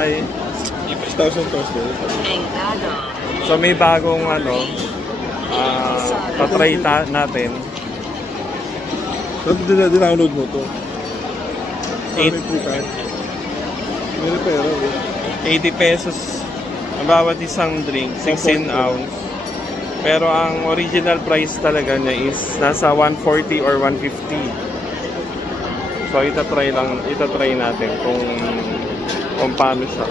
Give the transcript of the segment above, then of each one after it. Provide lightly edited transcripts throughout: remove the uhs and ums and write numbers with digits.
July. 6,000 pesos. So may bagong ano, patry natin. So dinownload mo to? 80 pesos ang bawat isang drink, 16 ounce. Pero ang original price talaga niya is nasa 140 or 150. So itatry natin kung paano siya.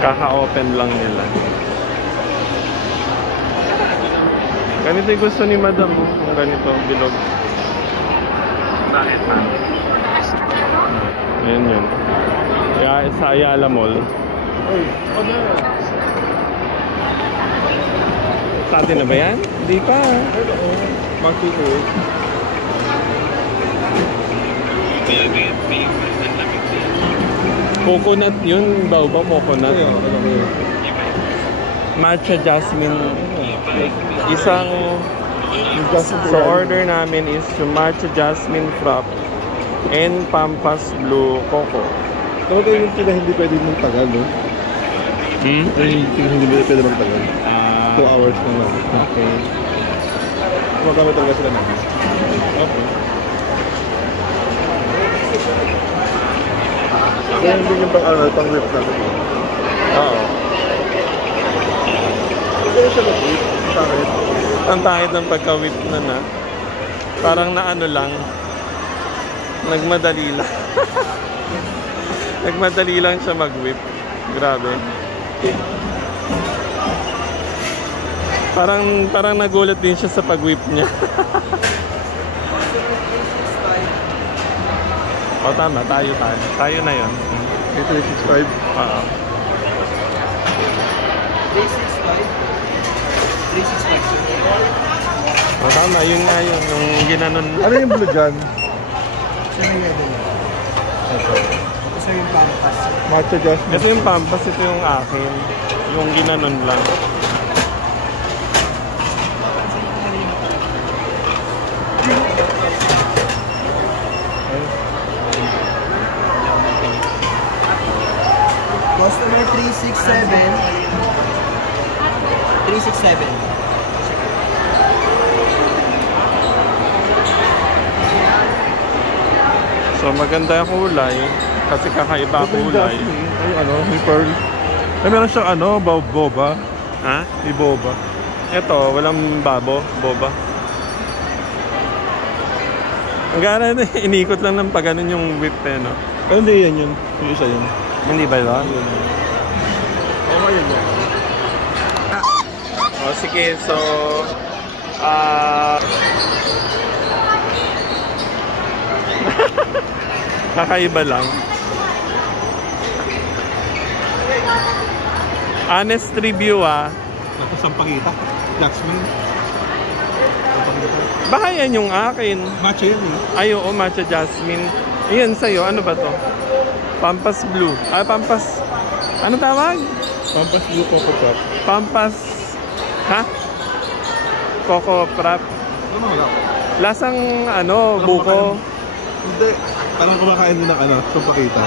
Kaka-open lang nila. Ganito yung gusto ni Madam, kung ganito, bilog. Bakit, ma'am? Ayan yun. Kaya sa Ayala Mall. Ay, ano? Sa atin na ba yan? Hindi pa. Ay, oo. Mag-2-8. Coconut yun, baobab coconut. Ay, alam mo yun. Matcha jasmine. Isang so order namin is yung matcha jasmine frap and pampas blue coco. Talaga yung sila hindi pwede mong tagal, no? Yung hindi pwede mong tagal. 2 hours na lang. Okay. Magamit talaga sila namin. Okay. Kaya hindi yung pang-whip natin. Oo. Hindi siya mag-whip. Ang pangit ng pagka-whip na. Parang na ano lang. Nagmadali lang. Nagmadali lang siya mag-whip. Grabe. Parang nagulat din siya sa pag-whip niya. O tama, tayo na yun. 365. Oo. 365. O tama, yun nga yung ginanon. Ano yung blue dyan? Ito yung pampas. Matcha jasmine. Ito yung pampas, ito yung akin. Yung ginanon lang. Customer 367. 367. So maganda yung kulay. Kasi kakaiba ang kulay. Ay, ano, may pearl. Ay, meron siyang ano, boba. Ha? May boba. Ito, walang boba. Ang gana na, inikot lang ng pagganon yung whip eh, no? Pero hindi yan yun. Yung isa yun. Hindi ba yun? Oo, yun yan. O sige, so kakaiba lang. Honest review Sampagita. Jasmine. baka yan yung akin. Matcha yan eh. Ay oo, matcha jasmine. Ayan sa'yo, ano ba to? Pampas blue. Pampas. Ano tawag? Pampas blue coco pop. Pampas. Ha? Coco frap. Ano wala? Lasang ano, buko. Hindi. Parang kumakain din ng ano, sampagita.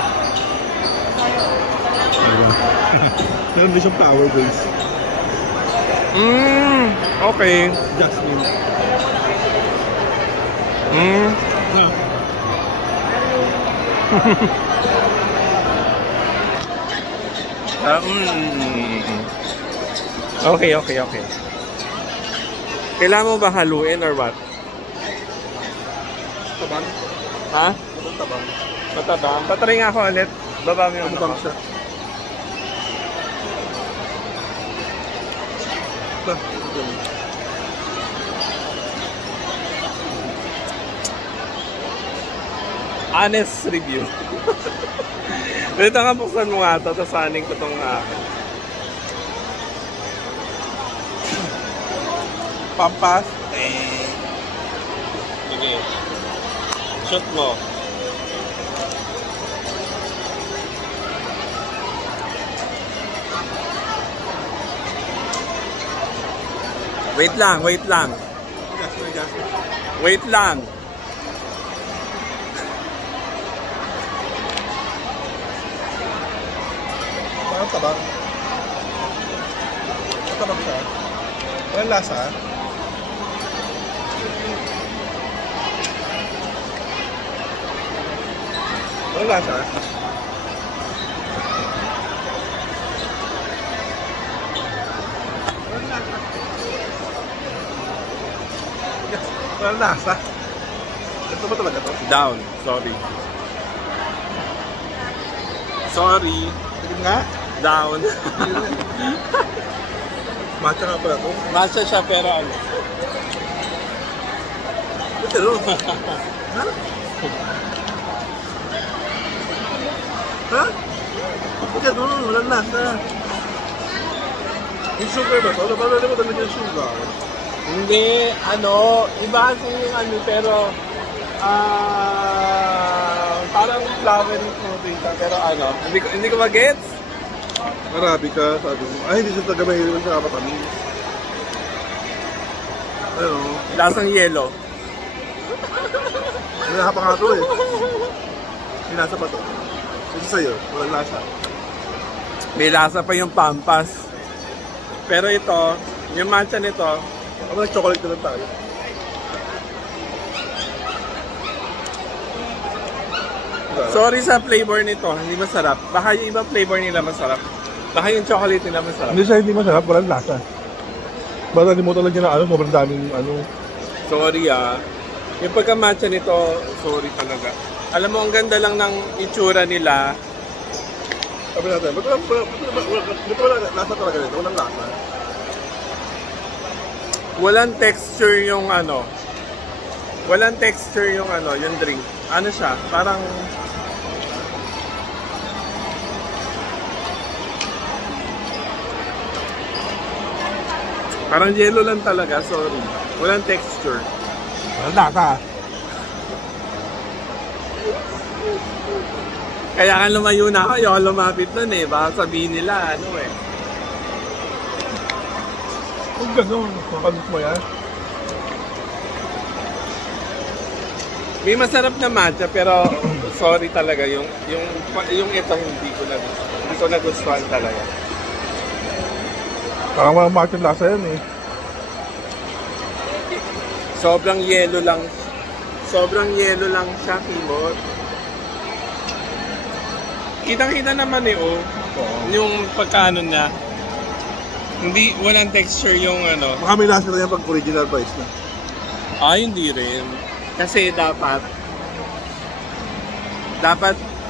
Meron din siyang power base. Okay. Jasmine. Okay. Kailangan mo ba haluin or what? Tabang? Ha? Tabang. Matabang. Patry nga ako ulit. Baba mo yung Tabang siya. Honest review. Dito nga buksan mo nga ito. Tapos saning ko itong Pampas. sige. Shoot mo. Wait lang. Ang tabang. Ang tabang siya. Walang lasa. Walang lasa. Walang lasa. Ito ba talaga to? Down. Sorry. Sorry. Tigil nga. Down. Matcha nga pala to. Matcha siya pero ano. Pero, ha? Ha? Bakit no? Walang lasa. Yung sugar ba to? Napalala mo talaga yung sugar. Hindi, ano, iba kasi yung ano, pero parang flowery fruit siya, pero ano, hindi ko mag-gets. Marami ka, sabi mo. Ay, hindi siya taga mahilig sa matamis. Ano? Lasang yellow. Nilasa pa nga ito eh. Nilasa pa ito. Ito sa'yo, walang lasa. May lasa pa yung pampas. Pero ito, yung matcha nito, Ako nag-chocolate na lang tayo. sorry sa flavor nito, hindi masarap. Baka yung ibang flavor nila masarap. Baka yung chocolate nila masarap. Hindi siya hindi masarap, walang lasa. Basta mo talaga na ano, sobrang daming ano. Sorry ah. Yung pagka-matcha nito, sorry talaga. Alam mo, ang ganda lang ng itsura nila. Sabi natin, ba't wala lasa talaga nito? Walang lasa. Walang texture yung ano. Walang texture yung ano, yung drink. Ano siya? Parang yellow lang talaga, sorry. Walang texture. Walang lasa. Kaya nga lumayo na ako, yung lumapit nun eh. Baka sabihin nila, ano eh. Ang gano'n, mapagod mo yan. May masarap na matcha pero sorry talaga yung ito hindi ko nagustuhan talaga. Parang walang matcha lasa yan eh. Sobrang yellow lang. Sobrang yellow lang siya, Kimot. Kitang-kita naman eh, oh. Yung pagkaano na. Hindi, walang texture yung ano. Baka may lasa na yan pag original price na. Hindi rin. Kasi dapat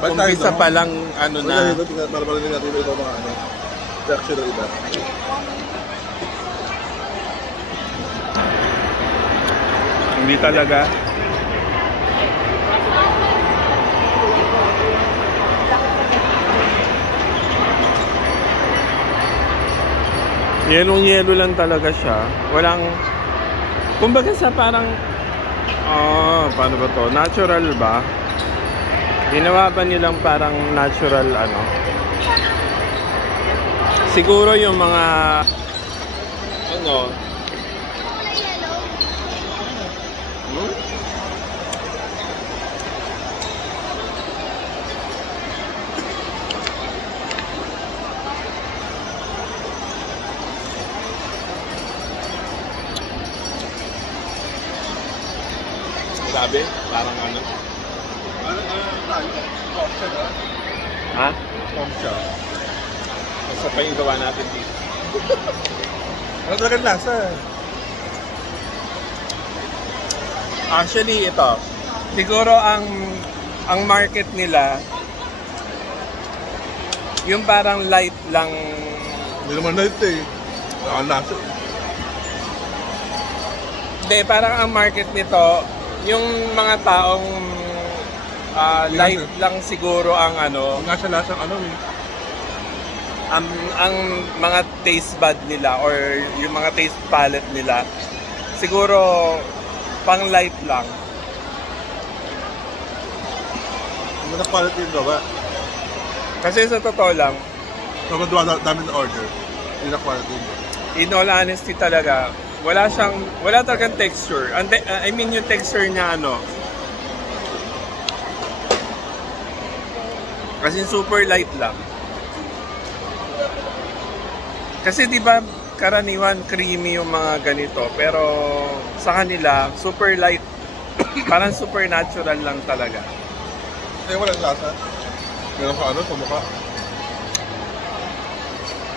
umpisa pa lang ano na. Maramarin natin yung ibang mga ano. Texture na iba. Hindi talaga. Yellow lang talaga siya. Walang, kumbaga sa parang, paano ba to? Natural ba? Ginawa ba nilang parang natural ano? Siguro yung mga, ano, sabi? Parang ano? Ha? Pomcha. Basta pa yung gawa natin dito. Ano talaga lasa? Actually, ito. Siguro ang market nila, yung parang light lang. Hindi naman light eh. Ang lasa eh. Hindi, parang ang market nito, yung mga taong light lang siguro ang ano. Ang nasa lasang ano eh. Ang mga taste bud nila or yung mga taste palette nila, siguro pang light lang. Mga quality yung gawa. Kasi sa totoo lang, Sobrang dami na order. Hindi na quality yung gawa. in all honesty talaga, wala talagang texture. I mean yung texture niya ano. Kasi super light lang. Kasi di ba karaniwan creamy yung mga ganito, pero sa kanila super light, parang super natural lang talaga. Eh, walang lasa. Meron ka sa mukha.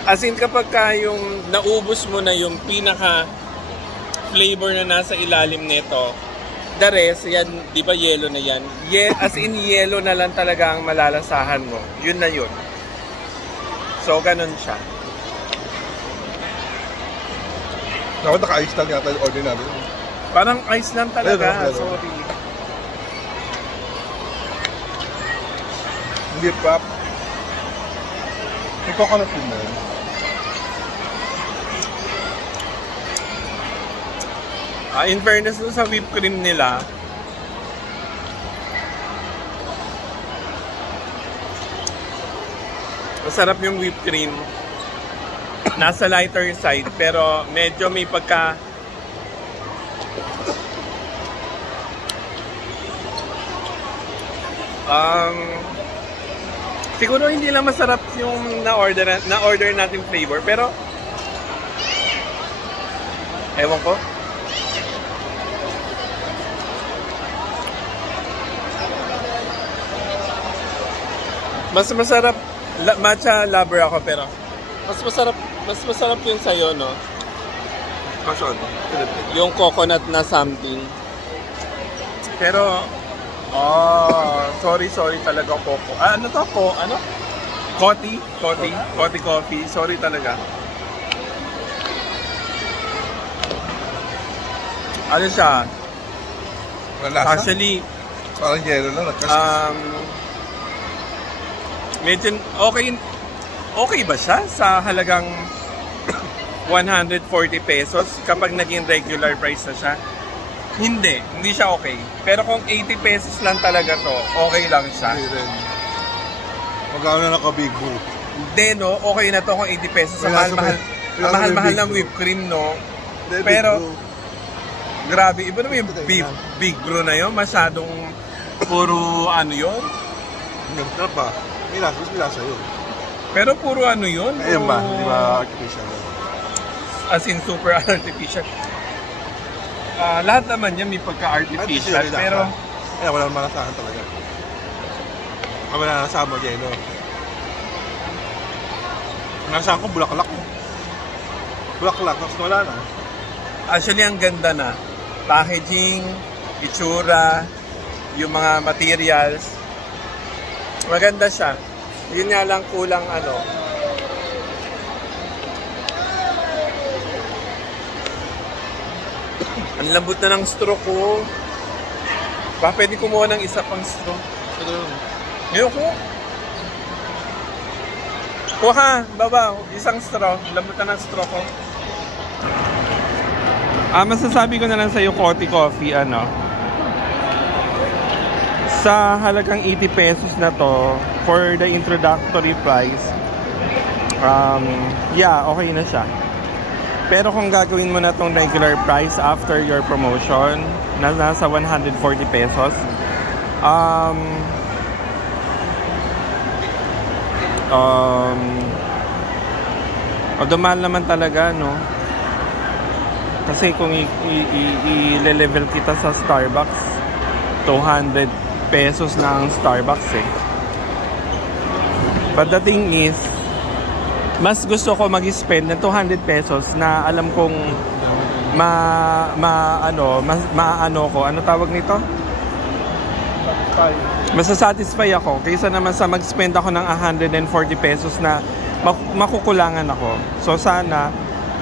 As in, kapag ka yung naubos mo na yung pinaka flavor na nasa ilalim nito, the rest, yan, di ba yellow na yan? As in, yellow na lang talaga ang malalasahan mo. Yun na yun. So, ganun siya. Dapat naka-ice lang yata yung order namin. Parang ice lang talaga. Ayun. Sorry. Hindi pa. May coconut din na yun. In fairness sa whipped cream nila, masarap yung whipped cream. Nasa lighter side, pero medyo may pagka siguro hindi lang masarap yung na-order natin flavor, pero ewan ko. Mas masarap, matcha lover ako, pero mas masarap yung sayo, no? Passion. Yung coconut na something. Pero sorry talaga coco. Ano to po? Ano? Coffee coffee. Sorry talaga. Ano siya? Walang lasa? Actually, parang yellow lang. medyo okay ba siya sa halagang 140 pesos kapag naging regular price na siya? Hindi siya okay. Pero kung 80 pesos lang talaga to, okay lang siya. Hindi rin. Magkano na naka-big brew? Hindi, no? Okay na to kung 80 pesos. Sa mahal-mahal ng whipped cream, no? Pero, grabe. Iba naman yung big brew na yun. Masyadong puro ano yun. Sarap ba? May lasa yun. Pero puro ano yun? Ayun ba? Di ba artificial? As in super artificial. Lahat naman yan may pagka-artificial. Pero, wala naman nasahan talaga. Wala nasahan mo, Jeno. Nasahan ko, bulaklak. Bulaklak, tapos wala na. actually, ang ganda na. Packaging, itsura, yung mga materials. Maganda siya. Yun nga lang kulang ano. Ang lambot na ng straw ko. Baka pwede kumuha ng isa pang straw. Ngayon ko. Kuha, baba. Isang straw. Lambot na ng straw ko. Masasabi ko na lang sa'yo, Coty Coffee, ano. Sa halagang 80 pesos na to, for the introductory price, yeah, okay na siya. Pero kung gagawin mo na tong regular price after your promotion, na nasa 140 pesos, mahal naman talaga, no? Kasi kung i-level kita sa Starbucks, 200 pesos na ang Starbucks eh. But the thing is, mas gusto ko mag-spend ng 200 pesos na alam kong maano ko. Ano tawag nito? Masasatisfy ako kaysa naman sa mag-spend ako ng 140 pesos na makukulangan ako. So sana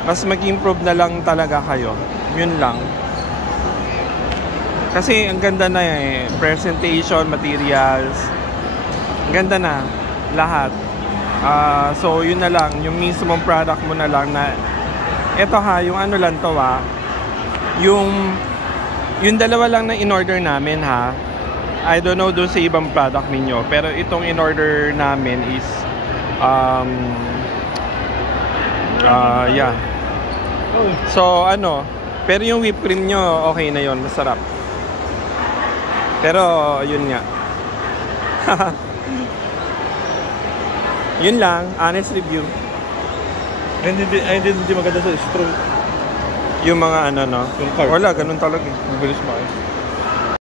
mas mag-improve na lang talaga kayo. Yun lang. Kasi ang ganda na eh. Presentation, materials. Ang ganda na. Lahat. So yun na lang. Yung mismong product mo na lang na eto ha, yung ano lang to ha. Yung dalawa lang na in-order namin ha. I don't know doon sa ibang product ninyo. Pero itong in-order namin is yeah. So ano, pero yung whipped cream nyo okay na yon, masarap. Pero yun nga. Yun lang, honest review. Hindi maganda sa straw. Yung mga ano, no? Yung card. Wala, ganun talaga. Mabilis makay.